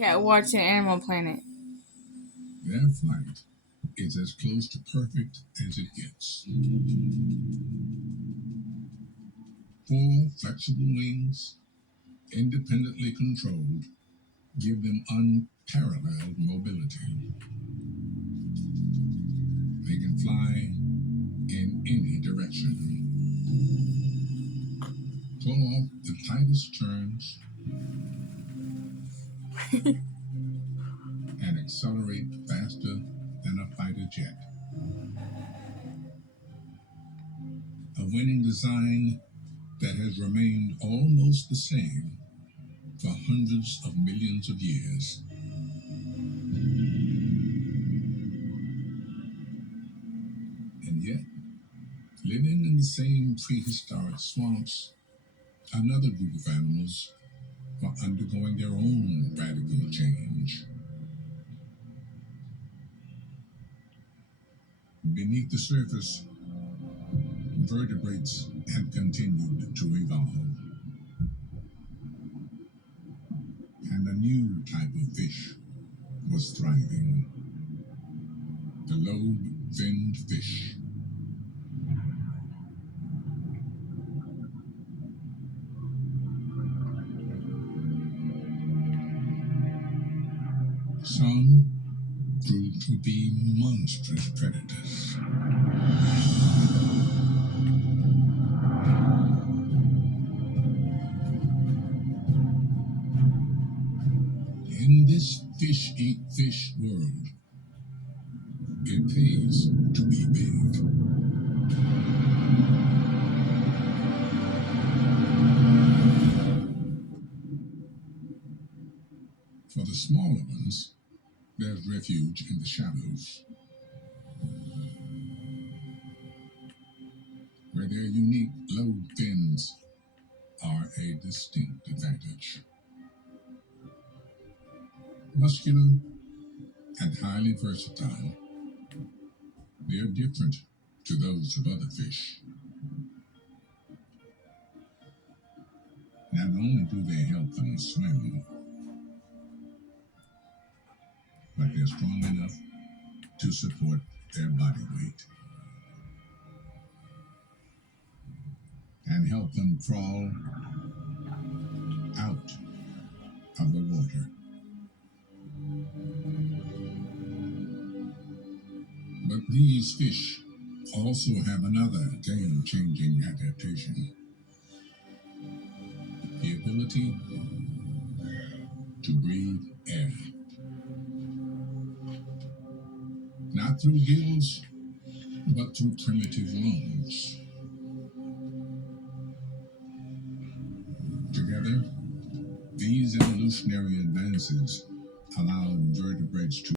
Cat watching Animal Planet. Their flight is as close to perfect as it gets. 4 flexible wings, independently controlled, give them unparalleled mobility. They can fly in any direction, pull off the tightest turns, and accelerate faster than a fighter jet. A winning design that has remained almost the same for hundreds of millions of years. And yet, living in the same prehistoric swamps, another group of animals were undergoing their own radical change. Beneath the surface, vertebrates had continued to evolve, and a new type of fish was thriving: the lobe-finned fish. Some grew to be monstrous predators. In this fish-eat-fish world, it pays to be big. For the smaller ones, there's refuge in the shadows, where their unique lobe fins are a distinct advantage. Muscular and highly versatile, they are different to those of other fish. Not only do they help them swim, but they're strong enough to support their body weight and help them crawl out of the water. But these fish also have another game-changing adaptation: the ability to breathe air. Not through gills, but through primitive lungs. Together, these evolutionary advances allow invertebrates to